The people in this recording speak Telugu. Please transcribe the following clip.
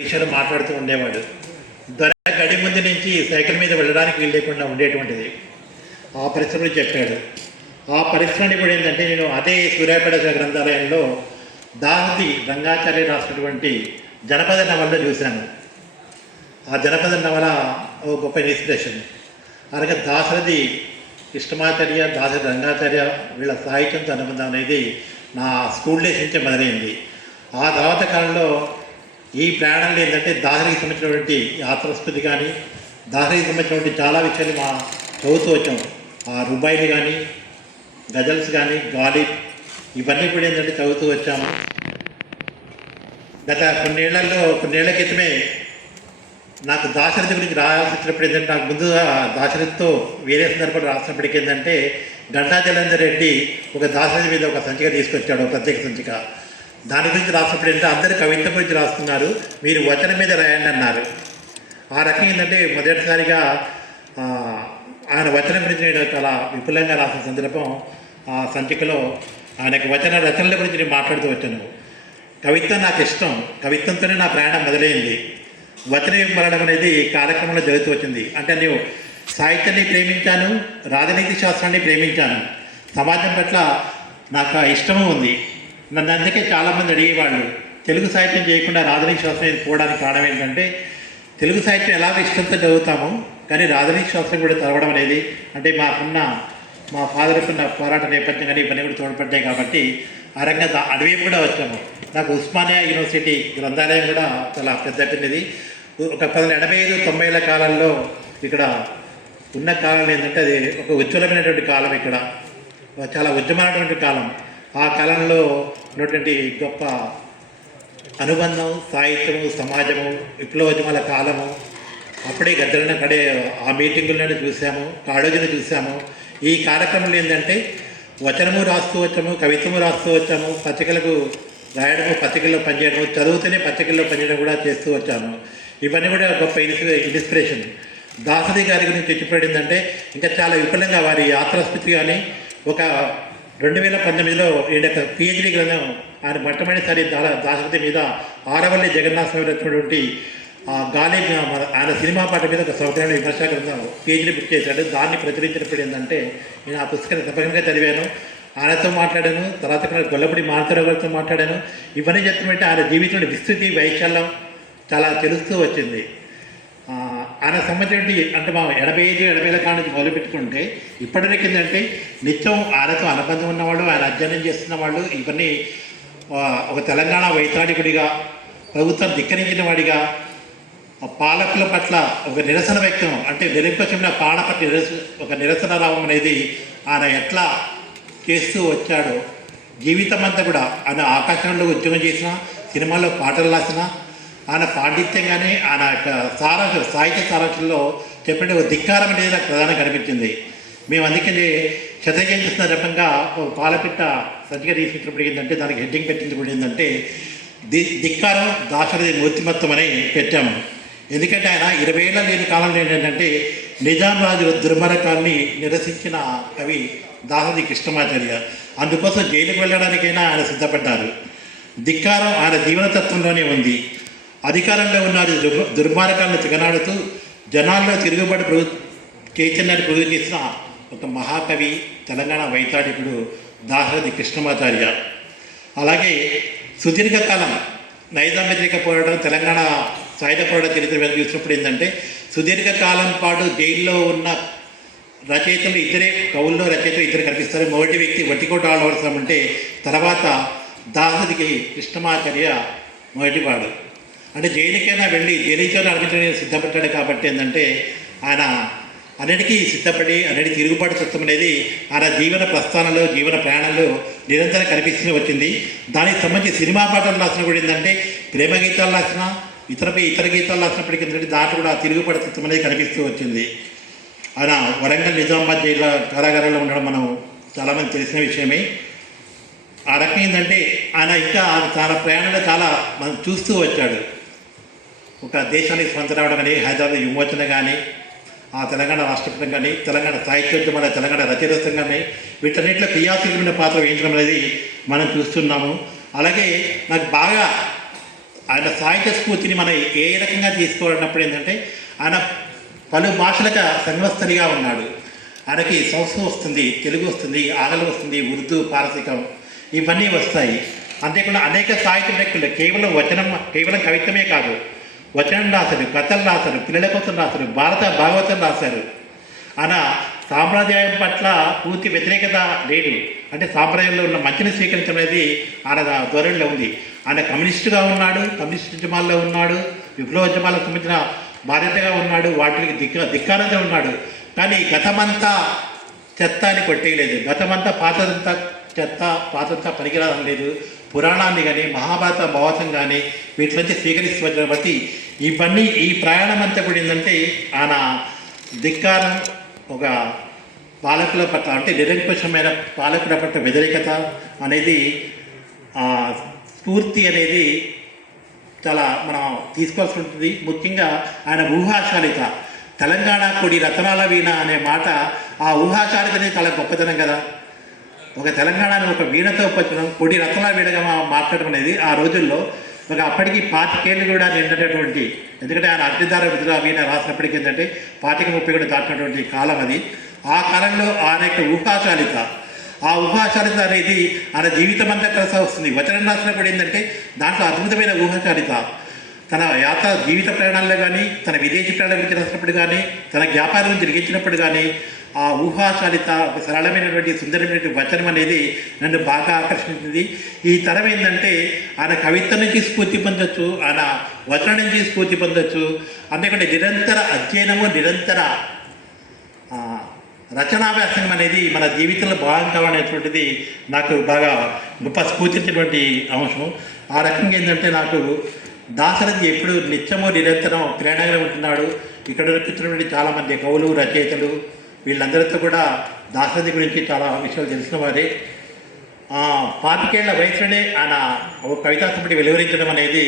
విషయాలు మాట్లాడుతూ ఉండేవాడు. దొర గడి ముందు నుంచి సైకిల్ మీద వెళ్ళడానికి వీలు లేకుండా ఉండేటువంటిది. ఆ పరిశ్రమలు చెప్పాడు. ఆ పరిశ్రమ కూడా ఏంటంటే, నేను అదే సూర్యాపేట గ్రంథాలయంలో దాహతి రంగాచార్య రాసినటువంటి జనపద నవలలో చూశాను. ఆ జనపద నవల ఒక గొప్ప ఇన్స్పిరేషన్. అలాగే దాశరథి కృష్ణమాచార్య, దాశరథి రంగాచార్య వీళ్ళ సాహిత్యంతో అనుబంధం అనేది నా స్కూల్ డేస్ నుంచే మొదలైంది. ఆ తర్వాత కాలంలో ఈ ప్రయాణంలో ఏంటంటే దాసరికి సంబంధించినటువంటి యాత్రాస్పృతి కానీ, దాసరికి సంబంధించినటువంటి చాలా విషయాలు మా చదువుతూ వచ్చాము. ఆ రుబాయిలు కానీ, గజల్స్ కానీ, గాలిబ్ ఇవన్నీ కూడా ఏంటంటే చదువుతూ వచ్చాము. గత కొన్నేళ్ల క్రితమే నాకు దాశరథి గురించి రాయాల్సి వచ్చినప్పుడు ఏంటంటే, నాకు ముందుగా దాశరథితో వేరే సందర్భంలో రాసినప్పటికీ ఏంటంటే, గంటా జలంధర్ రెడ్డి ఒక దాశరథి మీద ఒక సంచిక తీసుకొచ్చాడు, ఒక ప్రత్యేక సంచిక. దాని గురించి రాసినప్పుడు ఏంటంటే, అందరు కవిత్వం గురించి రాస్తున్నారు, మీరు వచనం మీద రాయండి అన్నారు. ఆ రకంగా ఏంటంటే మొదటిసారిగా ఆయన వచనం గురించి నేను చాలా విపులంగా రాసిన సందర్భం. ఆ సంచికలో ఆయనకు వచన రచనల గురించి నేను మాట్లాడుతూ వచ్చాను. కవిత్వం నాకు ఇష్టం, కవిత్వంతోనే నా ప్రయాణం మొదలైంది. వచనం మరణం అనేది కార్యక్రమంలో జరుగుతూ వచ్చింది. అంటే నేను సాహిత్యాన్ని ప్రేమించాను, రాజనీతి శాస్త్రాన్ని ప్రేమించాను, సమాజం పట్ల నాకు ఇష్టము ఉంది. నన్ను అందుకే చాలామంది అడిగేవాళ్ళు, తెలుగు సాహిత్యం చేయకుండా రాజనీతి శాస్త్రం పోవడానికి కారణం ఏంటంటే, తెలుగు సాహిత్యం ఎలాగో ఇష్టంతో చదువుతాము, కానీ రాజనీతి శాస్త్రం కూడా చదవడం అనేది అంటే మా ఫాదర్కున్న పోరాట నేపథ్యం కానీ ఇవన్నీ కూడా తోడ్పడ్డాయి. కాబట్టి ఆ రంగా అటువైపు కూడా వచ్చాము. నాకు ఉస్మానియా యూనివర్సిటీ గ్రంథాలయం కూడా చాలా పెద్దటిది. ఒక 1985-90ల కాలంలో ఇక్కడ ఉన్న కాలం ఏంటంటే, అది ఒక ఉజ్వలమైనటువంటి కాలం, ఇక్కడ చాలా ఉద్యమైనటువంటి కాలం. ఆ కాలంలో ఉన్నటువంటి గొప్ప అనుబంధం, సాహిత్యము, సమాజము, విప్లవోద్యమాల కాలము. అప్పుడే గద్దరన్న కడే ఆ మీటింగులను చూసాము, కాడోజును చూసాము. ఈ కార్యక్రమంలో ఏంటంటే వచనము రాస్తూ వచ్చాము, కవిత్వము రాస్తూ వచ్చాము, పత్రికలకు రాయడము, పత్రికల్లో పనిచేయడము, చదువుతూనే పత్రికల్లో పనిచేయడం కూడా చేస్తూ వచ్చాము. ఇవన్నీ కూడా గొప్ప ఇన్స్పిరేషన్. దాసరి గారి గురించి చెప్పబడిందంటే ఇంకా చాలా విపులంగా వారి యాత్రాస్మృతి కానీ, ఒక 2019లో ఈయన పిహెచ్డి గ్రంథం ఆయన మొట్టమొదటిసారి దాశరథి మీద ఆరవల్లి జగన్నాథ స్వామి వచ్చినటువంటి గాలి ఆయన సినిమా పాట మీద ఒక సౌకర్యాన్ని విమర్శా గ్రంథం పిహెచ్డి బుక్ చేశాడు. దాన్ని ప్రచురించినప్పుడు ఏంటంటే, నేను ఆ పుస్తకాన్ని తప్పకుండా చదివాను, ఆయనతో మాట్లాడాను, తర్వాత గొల్లపూడి మానసరావు గారితో మాట్లాడాను. ఇవన్నీ చెప్తుంటే ఆయన జీవితంలో విస్తృతి, వైశాల్యం చాలా తెలుస్తూ వచ్చింది. ఆయన సంబంధించి అంటే మా 80ల కాలం నుంచి మొదలుపెట్టుకుంటే ఇప్పటివరకు ఏంటంటే నిత్యం ఆయనతో అనుబంధం ఉన్నవాళ్ళు, ఆయన అధ్యయనం చేస్తున్న వాళ్ళు, ఇవన్నీ ఒక తెలంగాణ వైతాళికుడిగా, ప్రభుత్వం ధిక్కరించిన వాడిగా, పాలకుల పట్ల ఒక నిరసన వ్యక్తం అంటే నిరంకుశమైన పాలన పట్ల ఒక నిరసన రావం అనేది ఆయన ఎట్లా చేస్తూ వచ్చాడో, జీవితం అంతా కూడా ఆయన ఆకాశంలో ఉద్యోగం చేసిన, సినిమాల్లో పాటలు రాసిన, ఆయన పాండిత్యం కానీ ఆయన సారాంశం, సాహిత్య సారాంశంలో చెప్పండి ఒక ధిక్కారం అనేది నాకు ప్రధానంగా కనిపించింది. మేము అందుకని శతజయంతి సందర్భంగా ఒక పాలపిట్ట సంచిక తీసుకొచ్చినప్పుడు ఏంటంటే, దానికి హెడ్డింగ్ పెట్టింది కూడా ఏంటంటే ధిక్కారం దాశరథి మూర్తిమత్వం అని పెట్టాము. ఎందుకంటే ఆయన 20 ఏళ్ళ లేని కాలంలో ఏంటంటే నిజాం రాజు దుర్మార్గాన్ని నిరసించిన కవి దాశరథి కృష్ణమాచార్య. అందుకోసం జైలుకు వెళ్ళడానికైనా ఆయన సిద్ధపడ్డారు. ధిక్కారం ఆయన జీవనతత్వంలోనే ఉంది. అధికారంలో ఉన్న దుర్మార్గాలను తిగనాడుతూ జనాల్లో తిరుగుబాటు చైతన్యాన్ని ప్రొడ్యూస్ చేసిన ఒక మహాకవి, తెలంగాణ వైతాళికుడు దాశరథి కృష్ణమాచార్య. అలాగే సుదీర్ఘకాలం నైజాం వ్యతిరేక పోరాటం, తెలంగాణ సాయుధ పోరాట చరిత్ర చూసినప్పుడు ఏంటంటే, సుదీర్ఘకాలం పాటు జైల్లో ఉన్న రచయితలు ఇద్దరే, కవుల్లో రచయితలు ఇద్దరు కనిపిస్తారు. మొదటి వ్యక్తి వట్టికోట ఆడవలసం అంటే తర్వాత దాశరథి కృష్ణమాచార్య మొదటివాడు. అంటే జైలుకైనా వెళ్ళి జైలుతో అనిపించడానికి సిద్ధపడ్డాడు. కాబట్టి ఏంటంటే ఆయన అన్నిటికీ సిద్ధపడి అన్నిటికీ తిరుగుబాటు తత్వం అనేది ఆయన జీవన ప్రస్థానంలో, జీవన ప్రయాణంలో నిరంతరం కనిపిస్తూ వచ్చింది. దానికి సంబంధించి సినిమా పాటలు రాసిన కూడా ఏంటంటే, ప్రేమ గీతాలు రాసిన, ఇతర గీతాలు రాసినప్పటికీ ఏంటంటే దాంట్లో కూడా తిరుగుబాటు తత్వం అనేది కనిపిస్తూ వచ్చింది. ఆయన వరంగల్ నిజామాబాద్ జైల్లో కారాగారంలో ఉండడం మనం చాలామంది తెలిసిన విషయమే. ఆ రకం ఏంటంటే ఆయన ఇంకా చాలా ప్రయాణంలో చాలా మనం చూస్తూ వచ్చాడు. ఒక దేశానికి స్వంత రావడం కానీ, హైదరాబాద్ విమోచన కానీ, ఆ తెలంగాణ రాష్ట్రపతి కానీ, తెలంగాణ సాహిత్యోద్యమాల, తెలంగాణ రచయిత కానీ, వీటన్నిటిలో క్రియాశీలమైన పాత్ర వహించడం అనేది మనం చూస్తున్నాము. అలాగే నాకు బాగా ఆయన సాహిత్య స్ఫూర్తిని మనం ఏ రకంగా తీసుకోవాలన్నప్పుడు ఏంటంటే ఆయన పలు భాషలకు సంగస్థలిగా ఉన్నాడు. ఆయనకి సంస్కృతం వస్తుంది, తెలుగు వస్తుంది, ఆంగ్లం వస్తుంది, ఉర్దూ, పారసికం ఇవన్నీ వస్తాయి. అంతేకాకుండా అనేక సాహిత్య వ్యక్తులు కేవలం కవిత్వమే కాదు, వచనం రాశారు, కథలు రాశారు, పిల్లల కోసం రాశారు, భాగవతం రాశారు. ఆయన సాంప్రదాయం పట్ల పూర్తి వ్యతిరేకత లేదు. అంటే సాంప్రదాయంలో ఉన్న మంచిని స్వీకరించడం అనేది ఆయన ధోరణిలో ఉంది. ఆయన కమ్యూనిస్టుగా ఉన్నాడు, కమ్యూనిస్ట్ ఉద్యమాల్లో ఉన్నాడు, విప్లవోద్యమాలకు సంబంధించిన బాధ్యతగా ఉన్నాడు, వాటికి ధిక్కారంగా ఉన్నాడు. కానీ గతమంతా చెత్త అని కొట్టేయలేదు. గతమంతా పాతదంతా చెత్త, పాతంతా పనికిరాదని లేదు. పురాణాన్ని కానీ మహాభారత భావతం కానీ వీటి నుంచి స్వీకరిస్తూ వచ్చిన బట్టి ఇవన్నీ ఈ ప్రయాణం అంతా కూడా ఏంటంటే ఆయన ధిక్కారం, ఒక పాలకుల పట్ల అంటే నిరంకుశమైన పాలకుల పట్ల వ్యతిరేకత అనేది, స్ఫూర్తి అనేది చాలా మనం తీసుకోవాల్సి ఉంటుంది. ముఖ్యంగా ఆయన ఊహాశాలిత, తెలంగాణ కొడి రతనాల వీణ అనే మాట, ఆ ఊహాశాలితనే చాలా గొప్పతనం కదా. ఒక తెలంగాణను ఒక వీణతో పచ్చడం, కొడి రతనాల వీణగా మాట్లాడడం అనేది ఆ రోజుల్లో ఒక అప్పటికి 25 ఏళ్ళు కూడా నిండినటువంటి, ఎందుకంటే ఆయన అగ్నిధార విధుల వీణ రాసినప్పటికీ ఏంటంటే 25-30 కూడా దాటినటువంటి కాలం అది. ఆ కాలంలో ఆయన యొక్క ఊహాశాలిత, ఆ ఊహాశాలిత అనేది ఆయన జీవితం అంతా కలిసి వస్తుంది. వచనం రాసినప్పుడు ఏంటంటే దాంట్లో అద్భుతమైన ఊహాశాలిత. తన యాత్ర జీవిత ప్రయాణాల్లో కానీ, తన విదేశీ ప్రయాణాల గురించి రాసినప్పుడు కానీ, తన వ్యాపారం గురించి జరిగించినప్పుడు కానీ ఆ ఊహాశాలిత, ఒక సరళమైనటువంటి సుందరమైనటువంటి వచనం అనేది నన్ను బాగా ఆకర్షించింది. ఈ తరం ఏంటంటే ఆయన కవిత్వం నుంచి స్ఫూర్తి పొందొచ్చు, ఆయన వచనం నుంచి స్ఫూర్తి పొందొచ్చు. అంతేకాకుండా నిరంతర అధ్యయనము, నిరంతర రచనాభ్యాసం అనేది మన జీవితంలో భాగం కావాలనేటువంటిది నాకు బాగా గొప్ప స్ఫూర్తించినటువంటి అంశం. ఆ రకంగా ఏంటంటే నాకు దాశరథి ఎప్పుడు నిత్యము నిరంతరం ప్రేరణగా ఉంటున్నాడు. ఇక్కడ కూర్చున్నటువంటి చాలామంది కవులు, రచయితలు వీళ్ళందరితో కూడా దాశరథి గురించి చాలా విషయాలు తెలిసిన వారే. 25 ఏళ్ల వయసులోనే ఆయన ఒక కవితా సంపుటి వెలువరించడం అనేది